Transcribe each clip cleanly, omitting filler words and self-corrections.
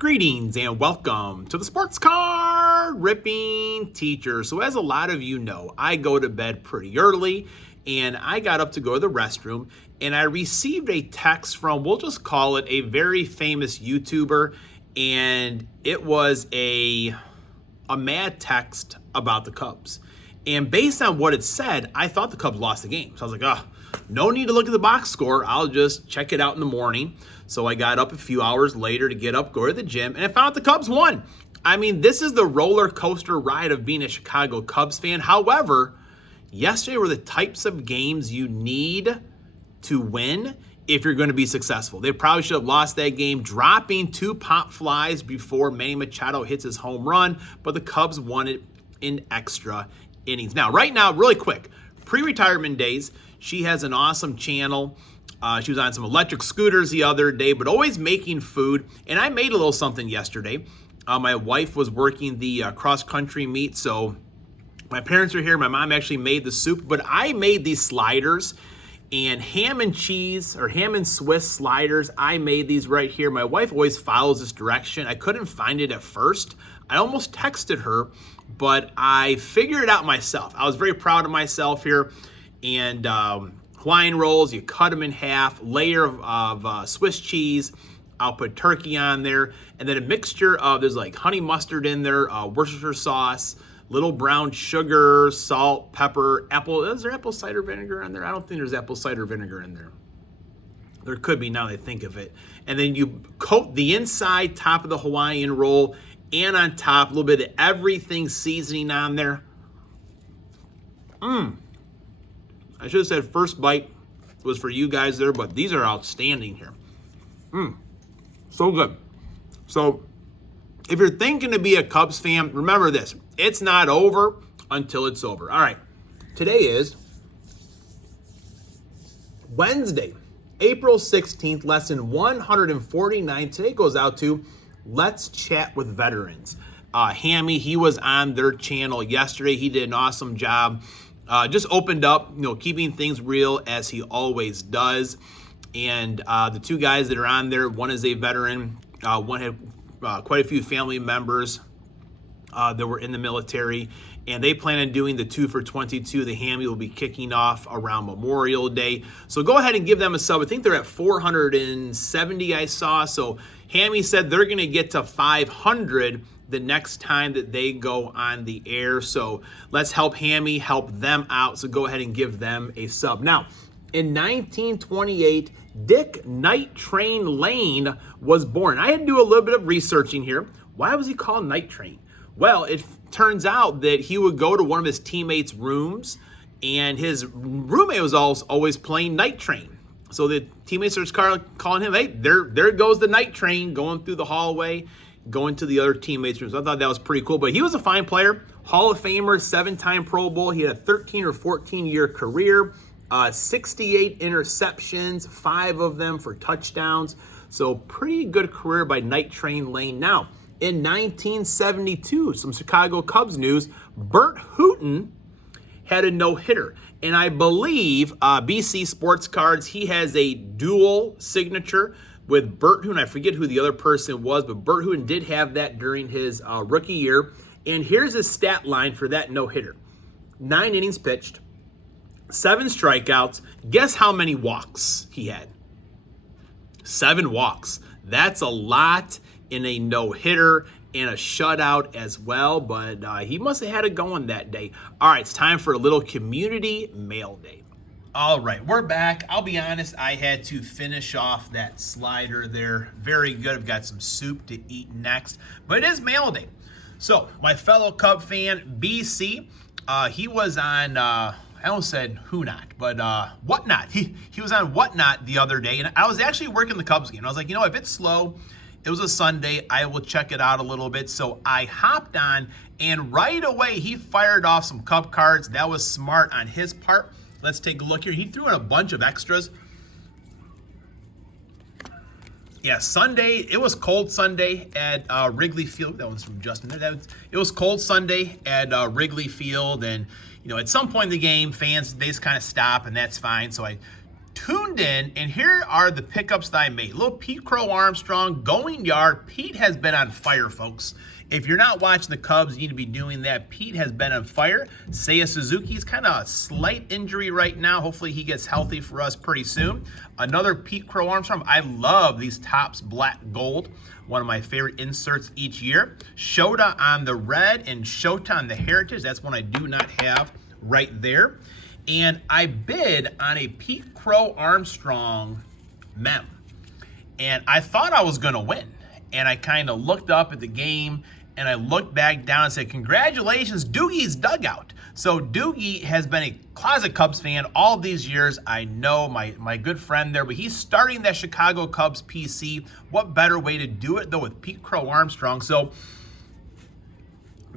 Greetings and welcome to the Sports Card Ripping Teacher. So as a lot of you know, I go to bed pretty early and I got up to go to the restroom and I received a text from, we'll just call it a very famous YouTuber, and it was a mad text about the Cubs. And based on what it said, I thought the Cubs lost the game. So I was like, no need to look at the box score. I'll just check it out in the morning. So I got up a few hours later to get up, go to the gym, and I found out the Cubs won. I mean, this is the roller coaster ride of being a Chicago Cubs fan. However, yesterday were the types of games you need to win if you're going to be successful. They probably should have lost that game, dropping 2 pop flies before Manny Machado hits his home run, but the Cubs won it in extra innings. Now, right now, really quick, pre-retirement days, she has an awesome channel. She was on some electric scooters the other day, but always making food. And I made a little something yesterday. My wife was working the cross-country meet, so my parents are here. My mom actually made the soup, but I made these sliders and ham and cheese or ham and Swiss sliders. I made these right here. My wife always follows this direction. I couldn't find it at first. I almost texted her, but I figured it out myself. I was very proud of myself here. And Hawaiian rolls, you cut them in half, layer of Swiss cheese. I'll put turkey on there, and then a mixture of, there's like honey mustard in there, Worcestershire sauce, little brown sugar, salt, pepper, apple. Is there apple cider vinegar on there? I don't think there's apple cider vinegar in there. There could be now that I think of it. And then you coat the inside top of the Hawaiian roll, and on top, a little bit of everything seasoning on there. I should have said first bite was for you guys there, but these are outstanding here. So good. So if you're thinking to be a Cubs fan, remember this. It's not over until it's over. All right. Today is Wednesday, April 16th, lesson 149. Today goes out to Let's Chat with Veterans. Hammy, he was on their channel yesterday. He did an awesome job. Just opened up, keeping things real as he always does. And the 2 guys that are on there, one is a veteran. One had quite a few family members that were in the military. And they plan on doing the 2 for 22. The Hammy will be kicking off around Memorial Day. So go ahead and give them a sub. I think they're at 470 I saw. So Hammy said they're going to get to 500 the next time that they go on the air. So let's help Hammy help them out. So go ahead and give them a sub. Now, in 1928, Dick Night Train Lane was born. I had to do a little bit of researching here. Why was he called Night Train? Well, it turns out that he would go to one of his teammates' rooms, and his roommate was always playing Night Train. So the teammates are calling him, hey, there goes the Night Train going through the hallway, going to the other teammates' rooms. I thought that was pretty cool. But he was a fine player, Hall of Famer, 7-time Pro Bowl. He had a 13 or 14-year career, 68 interceptions, 5 of them for touchdowns. So pretty good career by Night Train Lane. Now, in 1972, some Chicago Cubs news, Bert Hooton had a no-hitter. And I believe BC Sports Cards, he has a dual signature with Bert Hooton. I forget who the other person was, but Bert Hooton did have that during his rookie year. And here's his stat line for that no-hitter. 9 innings pitched, 7 strikeouts. Guess how many walks he had? 7 walks. That's a lot in a no-hitter and a shutout as well, but he must have had it going that day. All right, it's time for a little community mail day. All right, we're back. I'll be honest, I had to finish off that slider there. Very good. I've got some soup to eat next, but it is mail day. So my fellow Cub fan, BC, he was on, I almost said Who Not, but Whatnot. He was on Whatnot the other day, and I was actually working the Cubs game. I was like, if it's slow, it was a Sunday, I will check it out a little bit. So I hopped on, and right away he fired off some Cub cards. That was smart on his part. Let's take a look here. He threw in a bunch of extras. Yeah, Sunday, it was cold Sunday at Wrigley Field. That one's from Justin there. It was cold Sunday at Wrigley Field, and at some point in the game, fans, they just kind of stop, and that's fine. So I tuned in, and here are the pickups that I made. Little Pete Crow Armstrong going yard. Pete has been on fire, folks. If you're not watching the Cubs, you need to be doing that. Pete has been on fire. Seiya Suzuki's kind of a slight injury right now. Hopefully he gets healthy for us pretty soon. Another Pete Crow Armstrong. I love these Topps Black Gold. One of my favorite inserts each year. Shota on the red and Shota on the Heritage. That's one I do not have right there. And I bid on a Pete Crow Armstrong mem. And I thought I was going to win. And I kind of looked up at the game and I looked back down and said, congratulations, Doogie's dugout. So Doogie has been a closet Cubs fan all these years. I know my good friend there, but he's starting that Chicago Cubs PC. What better way to do it, though, with Pete Crow Armstrong? So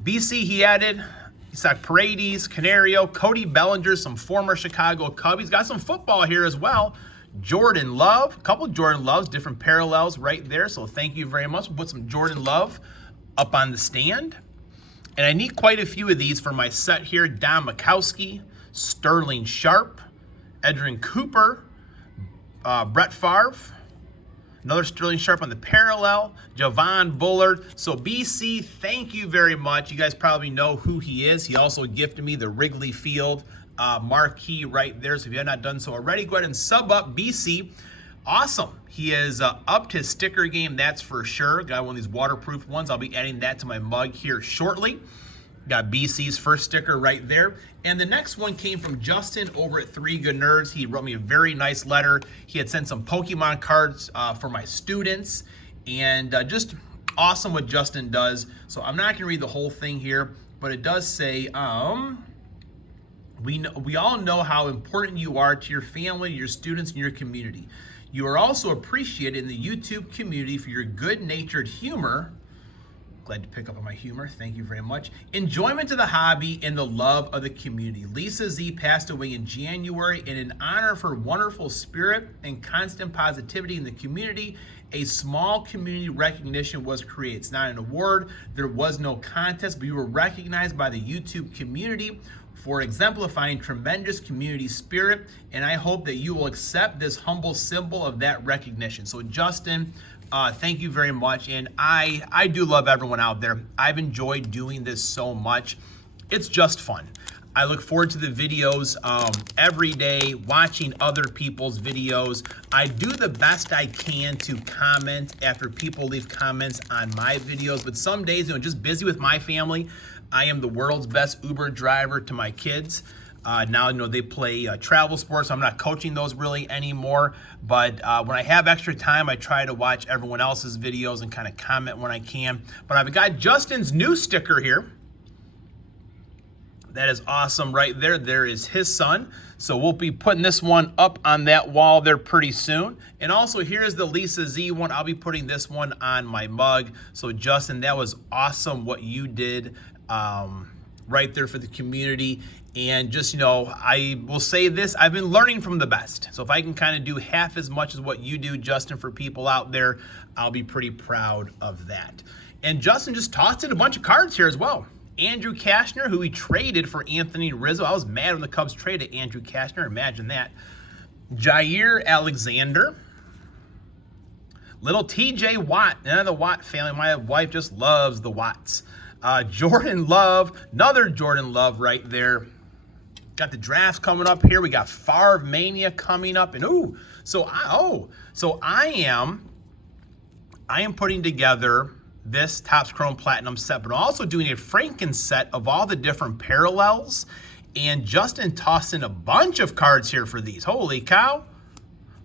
BC, he added Isaac Paredes, Canario, Cody Bellinger, some former Chicago Cubs. He's got some football here as well. Jordan Love, a couple of Jordan Loves, different parallels right there. So thank you very much. We'll put some Jordan Love up on the stand. And I need quite a few of these for my set here. Don Majkowski, Sterling Sharp, Edrin Cooper, Brett Favre, another Sterling Sharp on the parallel, Javon Bullard. So BC, thank you very much. You guys probably know who he is. He also gifted me the Wrigley Field marquee right there. So if you have not done so already, go ahead and sub up BC. Awesome. He has upped his sticker game, that's for sure. Got one of these waterproof ones. I'll be adding that to my mug here shortly. Got BC's first sticker right there. And the next one came from Justin over at 3 Good Nerds. He wrote me a very nice letter. He had sent some Pokemon cards for my students. And just awesome what Justin does. So I'm not going to read the whole thing here, but it does say, we all know how important you are to your family, your students, and your community. You are also appreciated in the YouTube community for your good-natured humor. Glad to pick up on my humor. Thank you very much. Enjoyment of the hobby and the love of the community. Lisa Z passed away in January, and in honor of her wonderful spirit and constant positivity in the community, a small community recognition was created. It's not an award. There was no contest, but you were recognized by the YouTube community for exemplifying tremendous community spirit, and I hope that you will accept this humble symbol of that recognition. So Justin, thank you very much, and I do love everyone out there. I've enjoyed doing this so much. It's just fun. I look forward to the videos every day, watching other people's videos. I do the best I can to comment after people leave comments on my videos, but some days, just busy with my family. I am the world's best Uber driver to my kids. Now, they play travel sports, so I'm not coaching those really anymore. But when I have extra time, I try to watch everyone else's videos and kind of comment when I can. But I've got Justin's new sticker here. That is awesome right there. There is his son. So we'll be putting this one up on that wall there pretty soon. And also here's the Lisa Z one. I'll be putting this one on my mug. So Justin, that was awesome what you did right there for the community. And just, I will say this, I've been learning from the best. So if I can kind of do half as much as what you do, Justin, for people out there, I'll be pretty proud of that. And Justin just tossed in a bunch of cards here as well. Andrew Kashner, who he traded for Anthony Rizzo. I was mad when the Cubs traded Andrew Kashner. Imagine that. Jair Alexander. Little TJ Watt. None of the Watt family. My wife just loves the Watts. Jordan Love. Another Jordan Love right there. Got the drafts coming up here. We got Favre Mania coming up. And so I am putting together this Topps Chrome Platinum set, but I'm also doing a Franken set of all the different parallels. And Justin tossed in a bunch of cards here for these. Holy cow.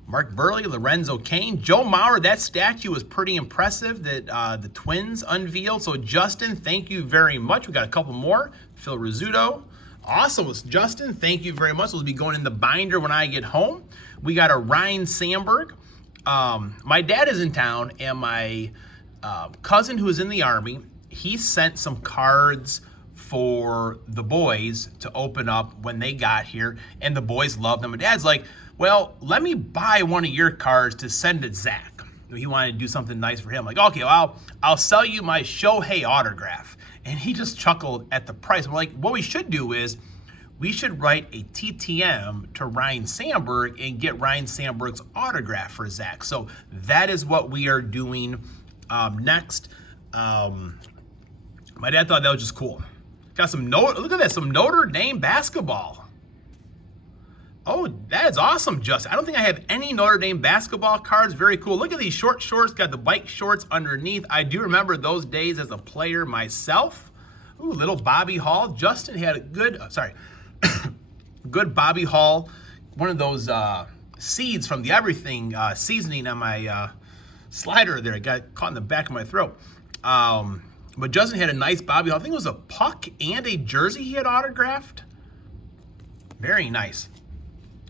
Mark Burley, Lorenzo Cain, Joe Mauer. That statue was pretty impressive that the Twins unveiled. So Justin, thank you very much. We got a couple more. Phil Rizzuto. Awesome. Justin, thank you very much. Those will be going in the binder when I get home. We got a Ryan Sandberg. My dad is in town, and my cousin who is in the Army, he sent some cards for the boys to open up when they got here, and the boys loved them. And Dad's like, well, let me buy one of your cards to send to Zach. He wanted to do something nice for him. Like, okay, well, I'll sell you my Shohei autograph. And he just chuckled at the price. I'm like, what we should do is we should write a TTM to Ryan Sandberg and get Ryan Sandberg's autograph for Zach. So that is what we are doing next. My dad thought that was just cool. Got some look at that, some Notre Dame basketball. Oh, that is awesome, Justin. I don't think I have any Notre Dame basketball cards. Very cool. Look at these short shorts. Got the bike shorts underneath. I do remember those days as a player myself. Ooh, little Bobby Hall. Justin had a good, good Bobby Hall. One of those seeds from the everything seasoning on my slider there. It got caught in the back of my throat. But Justin had a nice Bobby Hall. I think it was a puck and a jersey he had autographed. Very nice.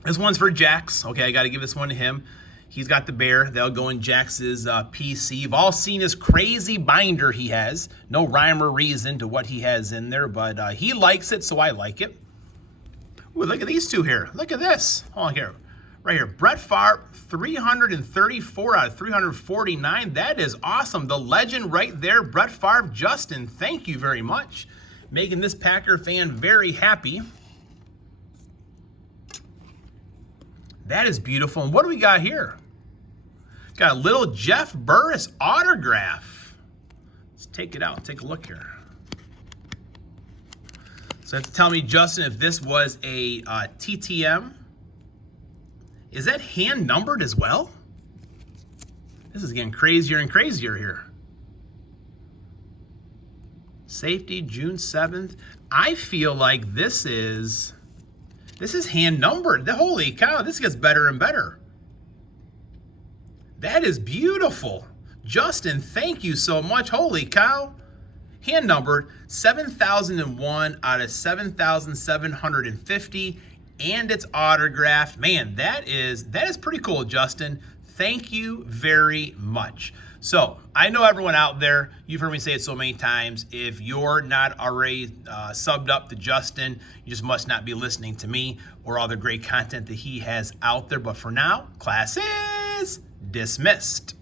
This one's for Jax. Okay, I got to give this one to him. He's got the bear. That'll go in Jax's PC. You've all seen his crazy binder he has. No rhyme or reason to what he has in there, but he likes it, so I like it. Ooh, look at these two here. Look at this. Hold on here. Right here. Brett Favre, 334 out of 349. That is awesome. The legend right there, Brett Favre. Justin, thank you very much. Making this Packer fan very happy. That is beautiful. And what do we got here? Got a little Jeff Burris autograph. Let's take it out. Take a look here. So you have to tell me, Justin, if this was a TTM. Is that hand numbered as well? This is getting crazier and crazier here. Safety, June 7th. I feel like this is hand numbered. Holy cow, this gets better and better. That is beautiful. Justin, thank you so much. Holy cow. Hand numbered 7,001 out of 7,750, and it's autographed. Man, that is pretty cool, Justin. Thank you very much. So I know everyone out there, you've heard me say it so many times, if you're not already subbed up to Justin, you just must not be listening to me or all the great content that he has out there. But for now, class is dismissed.